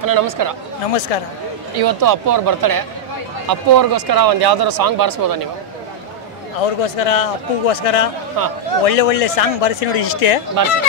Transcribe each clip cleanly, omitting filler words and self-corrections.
ಅಣ್ಣ ನಮಸ್ಕಾರ. ನಮಸ್ಕಾರ. ಇವತ್ತು ಅಪ್ಪು ಅವ್ರ ಬರ್ತಡೇ. ಅಪ್ಪು ಅವ್ರಿಗೋಸ್ಕರ ಒಂದು ಯಾವ್ದಾದ್ರು ಸಾಂಗ್ ಬಾರಿಸ್ಬೋದಾ ನೀವು? ಅವ್ರಿಗೋಸ್ಕರ ಅಪ್ಪುಗೋಸ್ಕರ ಒಳ್ಳೆ ಒಳ್ಳೆ ಸಾಂಗ್ ಬರೆಸಿ ನೋಡಿ. ಇಷ್ಟೇ ಬಾರಿಸಿ.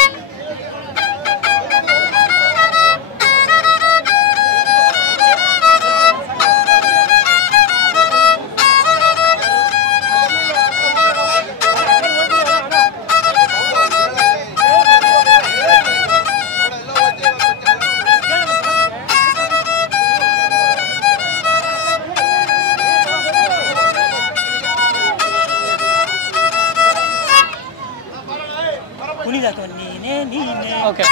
ಓಕೆ.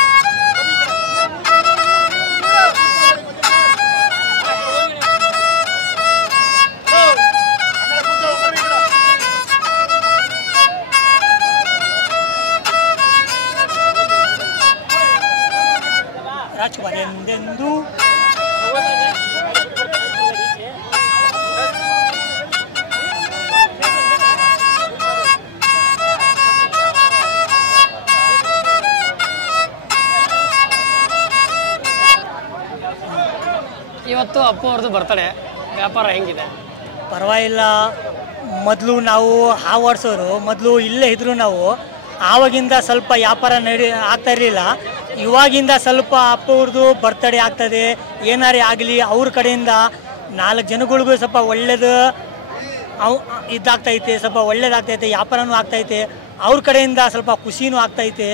ರಾಜ್ಕುಮಾರ್ ಎಂದೆಂದು ಇವತ್ತು ಅಪ್ಪು ಅವ್ರದ್ದು ಬರ್ತಡೇ. ವ್ಯಾಪಾರ ಹೆಂಗಿದೆ? ಪರವಾಗಿಲ್ಲ. ಮೊದಲು ನಾವು ಆವರ್ಸೋರು ಮೊದಲು ಇಲ್ಲೇ ಇದ್ರು. ನಾವು ಆವಾಗಿಂದ ಸ್ವಲ್ಪ ವ್ಯಾಪಾರ ಆಗ್ತಾ ಇರಲಿಲ್ಲ. ಇವಾಗಿಂದ ಸ್ವಲ್ಪ ಅಪ್ಪು ಅವ್ರದ್ದು ಬರ್ತಡೇ ಆಗ್ತದೆ. ಏನಾರೇ ಆಗಲಿ ಅವ್ರ ಕಡೆಯಿಂದ 4 ಜನಗಳಿಗೂ ಸ್ವಲ್ಪ ಒಳ್ಳೇದು ಇದಾಗ್ತೈತೆ, ಸ್ವಲ್ಪ ಒಳ್ಳೇದಾಗ್ತೈತೆ, ವ್ಯಾಪಾರನೂ ಆಗ್ತೈತೆ. ಅವ್ರ ಕಡೆಯಿಂದ ಸ್ವಲ್ಪ ಖುಷಿನೂ ಆಗ್ತೈತೆ.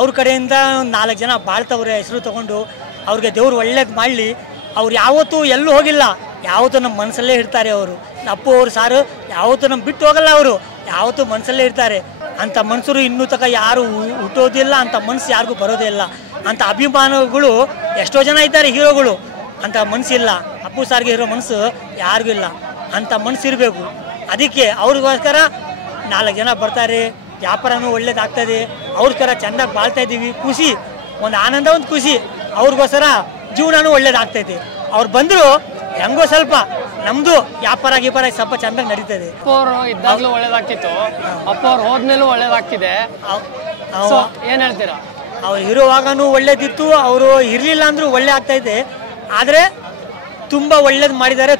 ಅವ್ರ ಕಡೆಯಿಂದ 4 ಜನ ಬಾಳ್ತವ್ರೆ ಹೆಸರು ತೊಗೊಂಡು. ಅವ್ರಿಗೆ ದೇವ್ರು ಒಳ್ಳೇದು ಮಾಡಲಿ. ಅವ್ರು ಯಾವತ್ತೂ ಎಲ್ಲೂ ಹೋಗಿಲ್ಲ, ಯಾವತ್ತೂ ನಮ್ಮ ಮನಸ್ಸಲ್ಲೇ ಇರ್ತಾರೆ. ಅವರು ಅಪ್ಪು ಅವ್ರು ಸಾರು ಯಾವತ್ತೂ ನಮ್ಮ ಬಿಟ್ಟು ಹೋಗಲ್ಲ. ಅವರು ಯಾವತ್ತೂ ಮನಸ್ಸಲ್ಲೇ ಇರ್ತಾರೆ. ಅಂಥ ಮನುಷ್ಯರು ಇನ್ನೂ ತನಕ ಯಾರು ಹುಟ್ಟೋದಿಲ್ಲ, ಅಂಥ ಮನಸ್ಸು ಯಾರಿಗೂ ಬರೋದೇ ಇಲ್ಲ. ಅಂಥ ಅಭಿಮಾನಗಳು ಎಷ್ಟೋ ಜನ ಇದ್ದಾರೆ ಹೀರೋಗಳು. ಅಂಥ ಮನಸ್ಸಿಲ್ಲ. ಅಪ್ಪು ಸಾರಿಗೆ ಇರೋ ಮನಸ್ಸು ಯಾರಿಗೂ ಇಲ್ಲ. ಅಂಥ ಮನಸ್ಸು ಇರಬೇಕು. ಅದಕ್ಕೆ ಅವ್ರಿಗೋಸ್ಕರ 4 ಜನ ಬರ್ತಾರೆ. ವ್ಯಾಪಾರನೂ ಒಳ್ಳೇದಾಗ್ತದೆ. ಅವ್ರಿಗೋಸ್ಕರ ಚೆಂದಾಗಿ ಬಾಳ್ತಾ ಇದ್ದೀವಿ. ಖುಷಿ, ಒಂದು ಆನಂದ, ಒಂದು ಖುಷಿ. ಅವ್ರಿಗೋಸ್ಕರ ಜೀವನನೂ ಒಳ್ಳೇದಾಗ್ತೈತೆ. ಅವ್ರು ಬಂದರೂ ಹೆಂಗೋ ಸ್ವಲ್ಪ ನಮ್ಮದು ವ್ಯಾಪಾರ ಸ್ವಲ್ಪ ಚೆಂದಾಗಿ ನಡೀತದೆ. ಅಪ್ಪು ಅವರು ಇದ್ದಾಗಲೂ ಒಳ್ಳೇದಾಗ್ತಿತ್ತು, ಅಪ್ಪು ಅವ್ರು ಹೋದ್ಮೇಲೂ ಒಳ್ಳೇದಾಗ್ತಿದೆ. ಏನು ಹೇಳ್ತೀರಾ? ಅವ್ರು ಇರುವಾಗನೂ ಒಳ್ಳೇದಿತ್ತು, ಅವರು ಇರಲಿಲ್ಲ ಅಂದರೂ ಒಳ್ಳೆ ಆಗ್ತೈತೆ. ಆದರೆ ತುಂಬ ಒಳ್ಳೇದು ಮಾಡಿದ್ದಾರೆ.